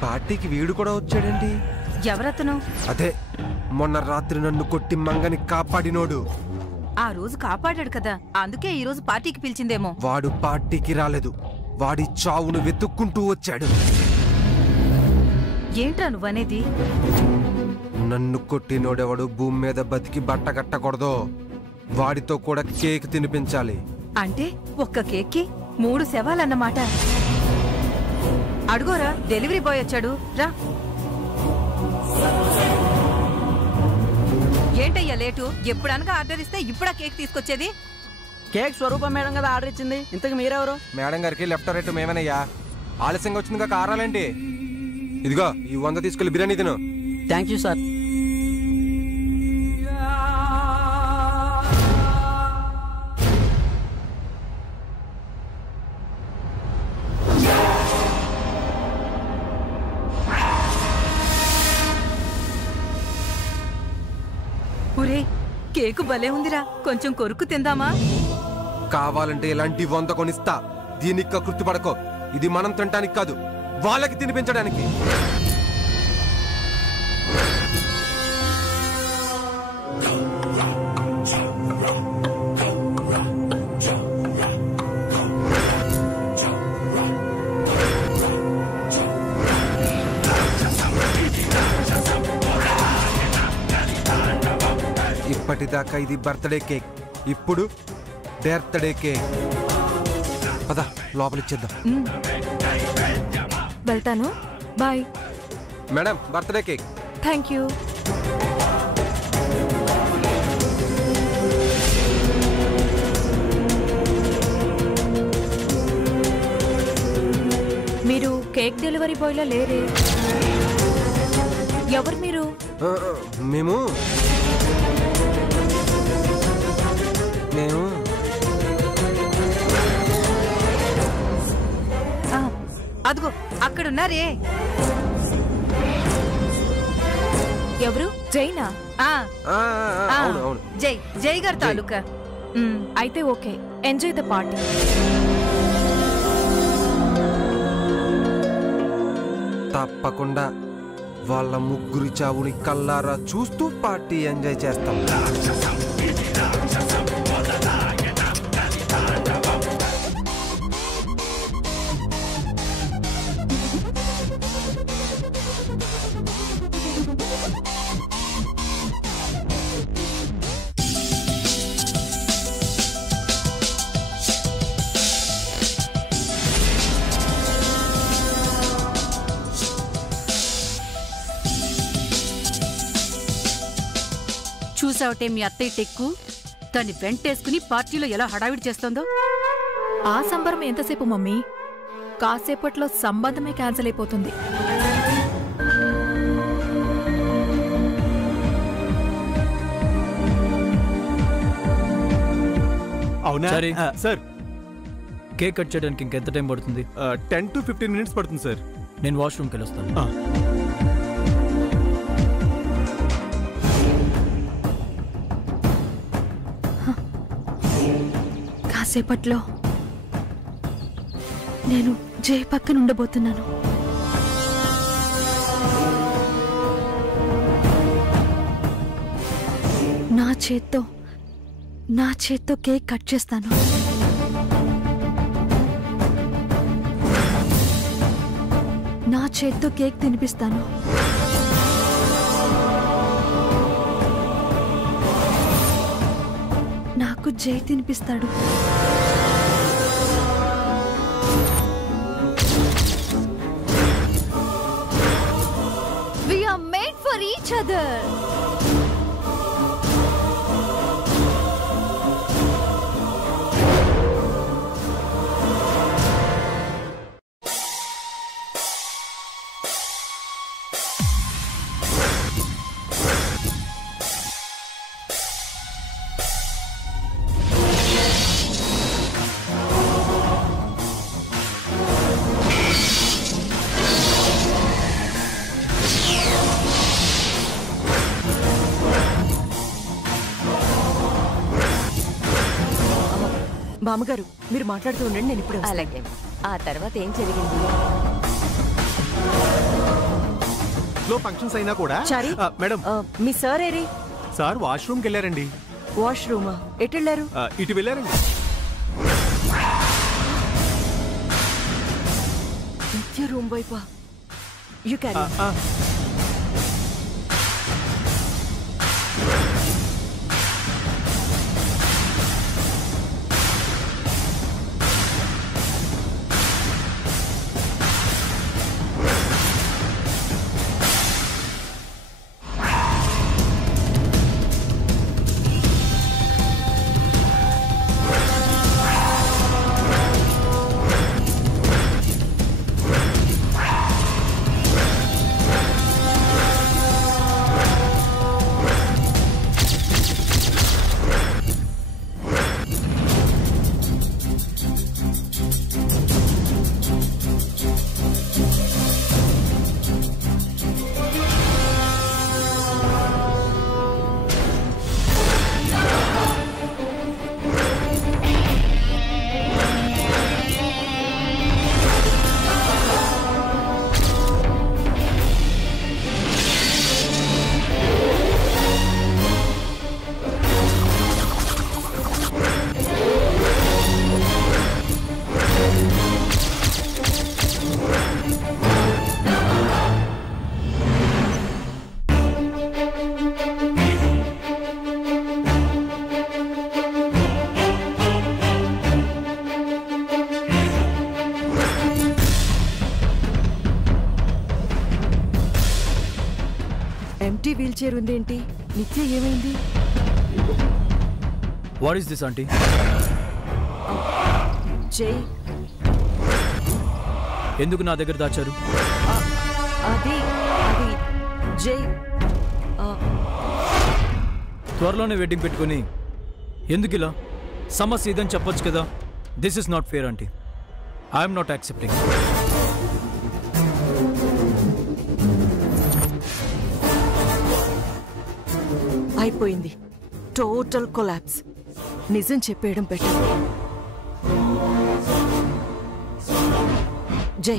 పార్టీకి వీడు కూడా వచ్చాడండి. ఎవరతను? అదే మొన్న రాత్రి నన్ను కొట్టి మంగని కాపాడినోడు. ఆ రోజు కాపాడాడు కదా, అందుకే ఈ రోజు పార్టీకి పిలిచిందేమో. వాడు పార్టీకి రాలేదు, వాడి చావును వెతుక్కుంటూ వచ్చాడు. ఏంట్రా నువ్వనేది? నన్ను కొట్టినోడెవడు భూమి మీద బతికి బట్ట కట్టకూడదో వాడితో కూడా కేక్ తినిపించాలి. అంటే ఒక్క కేక్కి 3 శవాలన్నమాట. అడుగోరా, డెలివరీ బాయ్ వచ్చాడు, రా. ఏంటయ్యా లేటు? ఎప్పుడనగా ఆర్డర్ ఇస్తే ఇప్పుడా కేక్ తీసుకొచ్చేది? కేక్ స్వరూప మేడం కదా ఆర్డర్ ఇచ్చింది. ఇంతకు మీరెవరు? మేడం గారికి లెఫ్ట్ రైట్ మేమేనయ్యా. ఆలస్యంగా వచ్చిందిగా కారాలండి. ఇదిగో ఈ 100 తీసుకెళ్లి బిర్యానీ తిను. Thank you sir. ఒరే, కేకు భలే ఉందిరా, కొంచెం కొరుకు తిందామా? కావాలంటే ఇలాంటి 100 కొనిస్తా. దీనికి కృతి పడకో. ఇది మనం తినటానికి కాదు, వాళ్ళకి తినిపించడానికి. ఇప్పటిదాకా ఇది బర్త్డే కేక్, ఇప్పుడు బర్త్డే కేక్. పద లోపలిచ్చేద్దాం. వెళ్తాను, bye. Madam, birthday cake. Thank you. మీరు కేక్ డెలివరీ బాయ్లా లేరే? ఎవరు మీరు? మేము అదిగో అక్కడున్నారే. ఎవరు? జైనా? జై జై గారు తాలూకా. అయితే ఓకే, ఎంజాయ్ ద పార్టీ. తప్పకుండా వాళ్ళ ముగ్గురి చావుని కల్లారా చూస్తూ పార్టీ ఎంజాయ్ చేస్తాం. చూసావటే మీ అత్తయ్య టెక్కు, దాన్ని వెంటేసుకుని పార్టీలో ఎలా హడావిడి చేస్తుందో. ఆ సంబరం ఎంతసేపు మమ్మీ? కాసేపట్లో సంబంధమే క్యాన్సిల్ అయిపోతుంది. అవునా సార్? కేక్ కట్ చేయడానికి ఇంకెంత టైం పడుతుంది? 10 to 15 minutes పడుతుంది సార్. నేను వాష్రూమ్కి వెళ్ళొస్తాను. కాసేపట్లో నేను జై పక్కన ఉండబోతున్నాను. నా చేత్తో కేక్ కట్ చేస్తాను. నా చేత్తో కేక్ తినిపిస్తాను. నాకు జై తినిపిస్తాడు. We are made for each other. బామ్మగారు, మీరు మాట్లాడుతూ ఉండండి, నేను ఇప్పుడు అలాగే. ఆ తర్వాత ఏం జరిగింది? ఇంట్లో ఫంక్షన్స్ అయినా కూడా చారి మేడం మీ సార్ ఏరి? సార్ వాష్రూమ్కి వెళ్ళారండి. వాష్రూమా? ఎటు వెళ్ళారు? ఇటు వెళ్ళారండి. నిత్య రూమ్ వైపా? You carry. Empty wheelchair ఉందేంటి? నిత్య ఏమైంది? What is this aunty? Jai ఎందుకు నా దగ్గర దాచారు? అది అది జై త్వరలోనే వెడ్డింగ్ పెట్టుకుని ఎందుకు ఇలా సమస్య ఇదని చెప్పొచ్చు కదా. This is not fair aunty. I'm not accepting. అయిపోయింది. Total collapse. నిజం చెప్పేయడం బెటర్. జై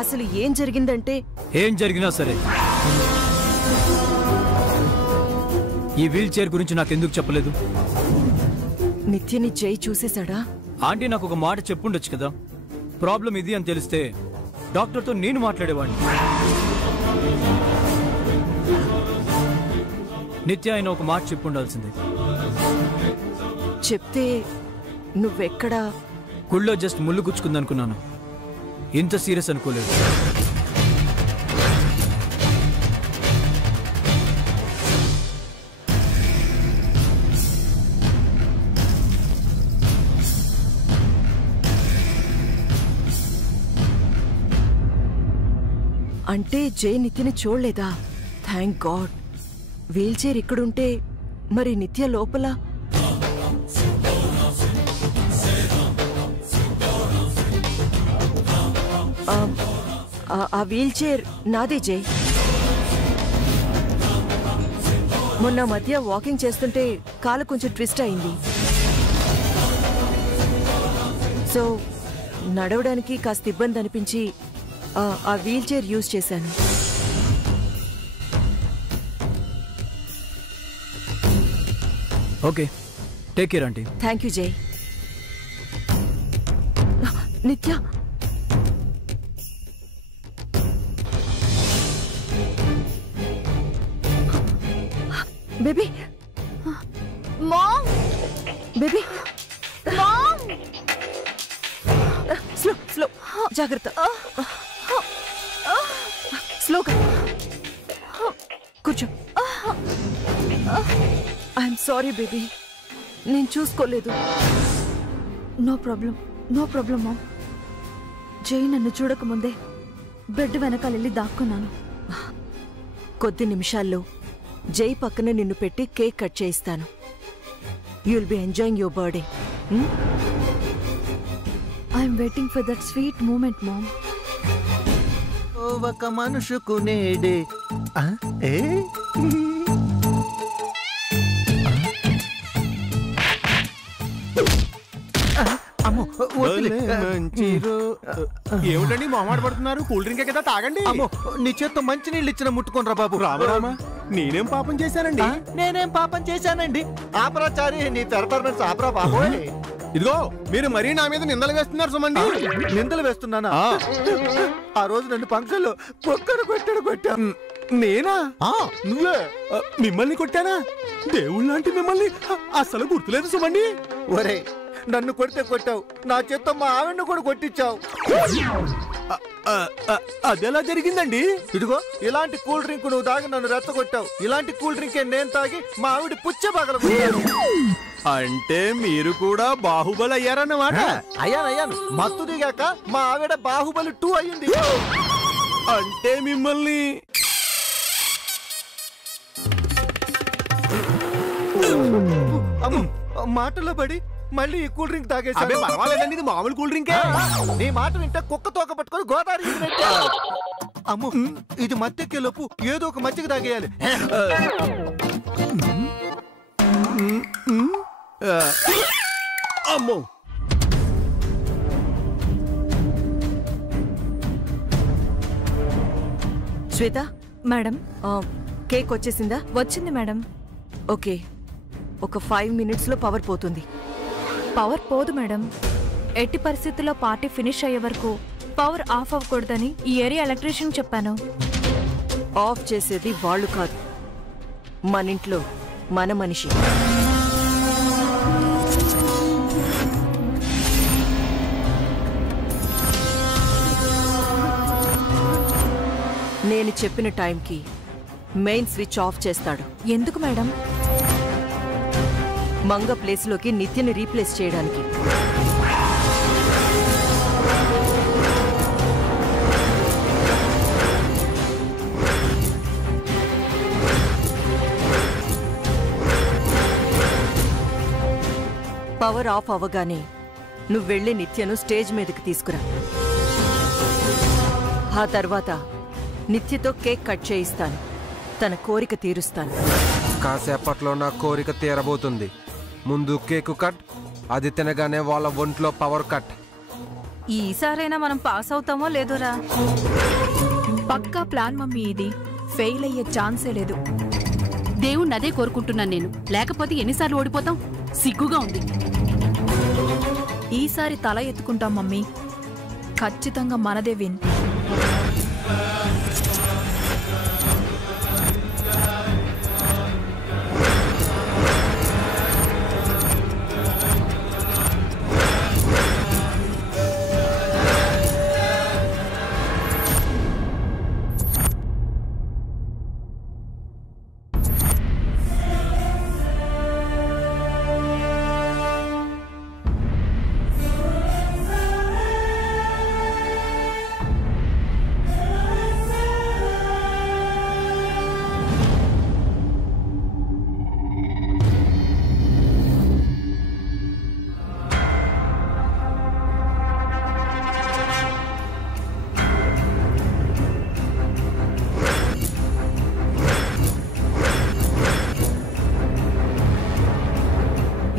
అసలు ఏం జరిగిందంటే? ఏం జరిగినా సరే ఈ వీల్ చైర్ గురించి నాకెందుకు చెప్పలేదు? నిత్యని జై చూసేశాడా? ఆంటీ నాకు ఒక మాట చెప్పుండొచ్చు కదా. ప్రాబ్లం ఇది అని తెలిస్తే డాక్టర్తో నేను మాట్లాడేవాడిని. నిత్య ఆయన ఒక మాట చెప్పుండాల్సిందే. చెప్తే నువ్వెక్కడా? గుళ్ళో జస్ట్ ముళ్ళు గుచ్చుకుందనుకున్నాను. ఇంత సీరియస్ అనుకోలేదు. అంటే జై నిత్యని చూడలేదా? Thank God. వీల్ చైర్ ఇక్కడుంటే మరి నిత్య లోపల? ఆ వీల్ చైర్ నాదే జై. మొన్న మధ్య వాకింగ్ చేస్తుంటే కాలు కొంచెం ట్విస్ట్ అయింది. సో నడవడానికి కాస్త ఇబ్బంది అనిపించి ఆ వీల్ చైర్ యూజ్ చేశాను. Okay, take care aunty. Thank you Jai. Nitya baby, ma'am, baby, ma'am, slow slow, జాగ్రత్త, స్లోగా కూర్చో. ఐఎమ్ సారీ బేబీ, నేను చూసుకోలేదు. No problem, no problem ma'am. Jai నన్ను చూడకముందే బెడ్ వెనకాల వెళ్ళి దాక్కున్నాను. కొద్ది నిమిషాల్లో జై పక్కన నిన్ను పెట్టి కేక్ కట్ చేయిస్తాను. You will be enjoying your birthday. I'm waiting for that sweet moment ma'am. ఒక మనుషుకు నేడే అమ్మో ఏమిటండి మొహమాట పడుతున్నారు? కూల్ డ్రింకే కదా, తాగండి. నీ చేత్తో మంచి నీళ్ళు ఇచ్చిన ముట్టుకోనరా బాబు. రామరామా, నేనేం పాపం చేశానండి? నేనేం పాపం చేశానండి? ఆపరాచారి, నీ పెర్ఫార్మెన్స్ ఆపరా బాబోయ్. ఇదిగో మీరు మరీ నా మీద నిందలు వేస్తున్నారు సుమండి. నిందలు వేస్తున్నానా? ఆ రోజు నన్ను ఫంక్షన్ లో కొట్టాడు. నేనా? నువ్వే? మిమ్మల్ని కొట్టానా? దేవుళ్ళ లాంటి మిమ్మల్ని అసలు గుర్తులేదు సుమండి. ఒరే, నన్ను కొడితే కొట్టావు, నా చేత్తో మా ఆవిడను కూడా కొట్టించావు. అదెలా జరిగిందండి? ఇదిగో ఇలాంటి కూల్ డ్రింక్ నువ్వు తాగి నన్ను రెచ్చగొట్టావు. ఇలాంటి కూల్ డ్రింకే నేను తాగి మా ఆవిడ పుచ్చ పగలగొట్టాను. అంటే మీరు కూడా బాహుబలి అయ్యారన్నమాట? అయ్యాను. మత్తు దిగాక మా ఆవిడ బాహుబలి 2 అయ్యింది. అంటే మిమ్మల్ని మాటలో పడి మళ్ళీ ఈ కూల్ డ్రింక్ తాగేసాను. పర్వాలేదండి, ఇది మామూలు కూల్ డ్రింకే. నీ మాట వింటే కుక్క తోక పట్టుకొని గోదావరి అమ్ము. ఇది మత్తెక్కే లోపు ఏదో ఒక మజ్జిగ తాగేయాలి. అమ్మో, శ్వేత మేడం, కేక్ వచ్చేసిందా? వచ్చింది మేడం. ఓకే, ఒక 5 minutes లో పవర్ పోతుంది. పవర్ పోదు మేడం. ఎట్టి పరిస్థితుల్లో పార్టీ ఫినిష్ అయ్యే వరకు పవర్ ఆఫ్ అవ్వకూడదని ఈ ఏరియా ఎలక్ట్రీషియన్ చెప్పాను. ఆఫ్ చేసేది వాళ్ళు కాదు, మన ఇంట్లో మన మనిషి. నేను చెప్పిన టైంకి మెయిన్ స్విచ్ ఆఫ్ చేస్తాడు. ఎందుకు మేడం? మంగ ప్లేస్లోకి నిత్యని రీప్లేస్ చేయడానికి. పవర్ ఆఫ్ అవ్వగానే నువ్వు వెళ్ళి నిత్యను స్టేజ్ మీదకి తీసుకురా. ఆ తర్వాత నిత్యతో కేక్ కట్ చేయిస్తాను, తన కోరిక తీరుస్తాను. కాసేపట్లో నా కోరిక తీరబోతుంది. ముందు కేకు కట్, అది తినగానే వాళ్ళ ఒంట్లో పవర్ కట్. ఈసారైనా మనం పాస్ అవుతామో లేదోరా. పక్కా ప్లాన్ మమ్మీ, ఇది ఫెయిల్ అయ్యే ఛాన్సే లేదు. దేవుణ్ణి అదే కోరుకుంటున్నాను నేను. లేకపోతే ఎన్నిసార్లు ఓడిపోతాం? సిగ్గుగా ఉంది. ఈసారి తల ఎత్తుకుంటాం మమ్మీ. ఖచ్చితంగా మనదే విన్.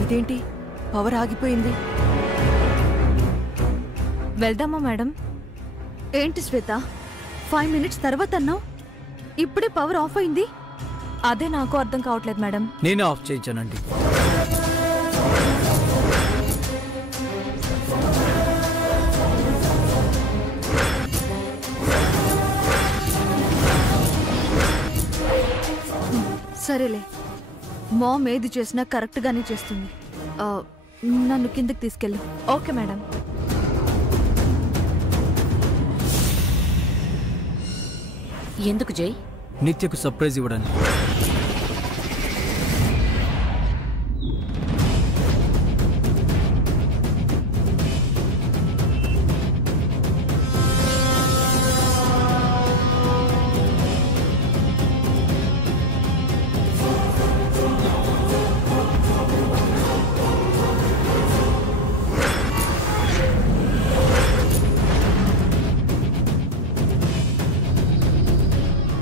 ఇదేంటి, పవర్ ఆగిపోయింది? వెళ్దామా మేడం? ఏంటి శ్వేత, 5 minutes తర్వాత అన్నావు, ఇప్పుడే పవర్ ఆఫ్ అయింది? అదే నాకు అర్థం కావట్లేదు మేడం. నేనే ఆఫ్ చేయించానండి. సరేలే, మామ్ ఏది చేసినా కరెక్ట్గానే చేస్తుంది. నన్ను కిందకి తీసుకెళ్ళు. Okay madam. ఎందుకు జై? నిత్యకు సర్ప్రైజ్ ఇవ్వడానికి.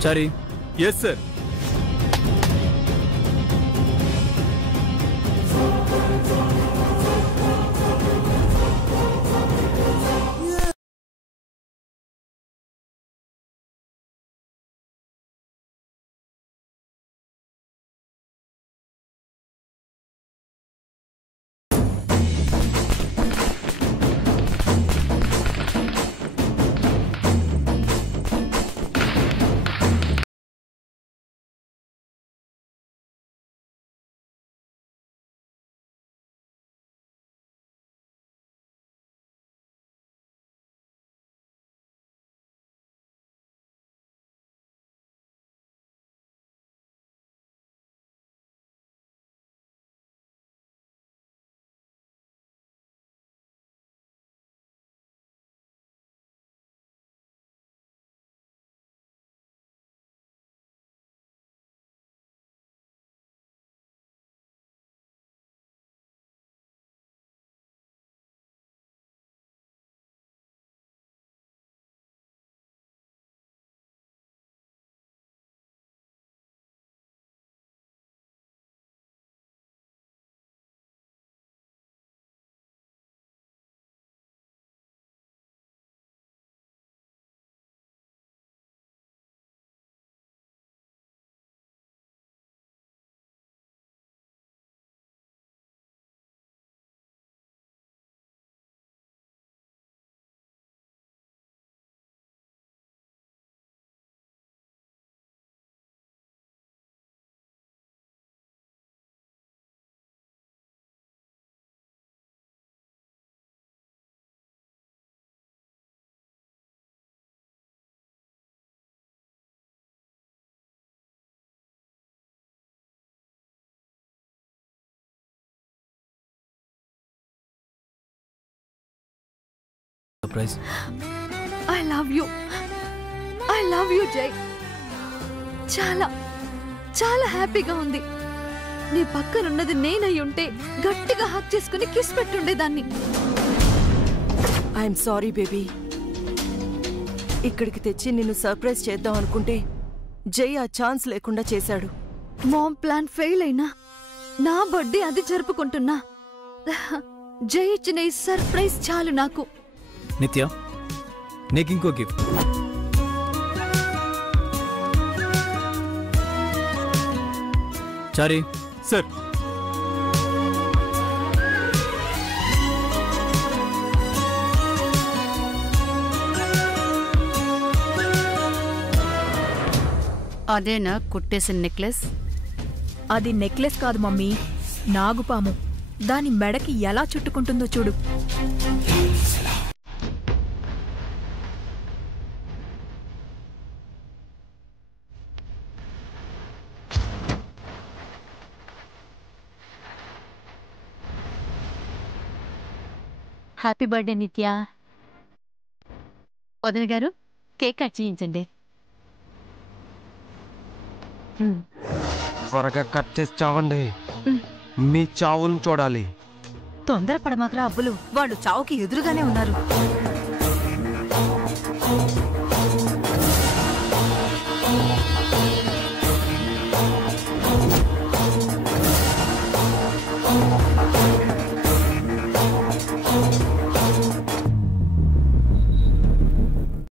Chari. Yes sir. Surprise. I love you Jai. చాలా చాలా హ్యాపీగా ఉంది. నీ పక్కనున్నది నేనై ఉంటే గట్టిగా హక్ చేసుకుని కిస్ పెట్టుండేదాన్ని. I'm sorry baby. ఇక్కడికి తెచ్చి నిన్ను సర్ప్రైజ్ చేద్దాం అనుకుంటే జై ఆ ఛాన్స్ లేకుండా చేశాడు. మామ్ ప్లాన్ ఫెయిల్ అయినా నా బర్త్డే అది జరుపుకుంటున్నా. జై ఇచ్చిన ఈ సర్ప్రైజ్ చాలు నాకు. నిత్య, నీకు ఇంకో గిఫ్ట్. చారీ. సార్, అదేనా కుట్టేసిన నెక్లెస్? అది నెక్లెస్ కాదు మమ్మీ, నాగుపాము. దాని మెడకి ఎలా చుట్టుకుంటుందో చూడు. హ్యాపీ బర్త్డే నిత్య. వదిన గారు, కేక్ కట్ చేయించండి. త్వరగా కట్ చేసి చావండి. మీ చావును చూడాలి. తొందరపడమాకరా అబ్బులు, వాళ్ళు చావుకి ఎదురుగానే ఉన్నారు.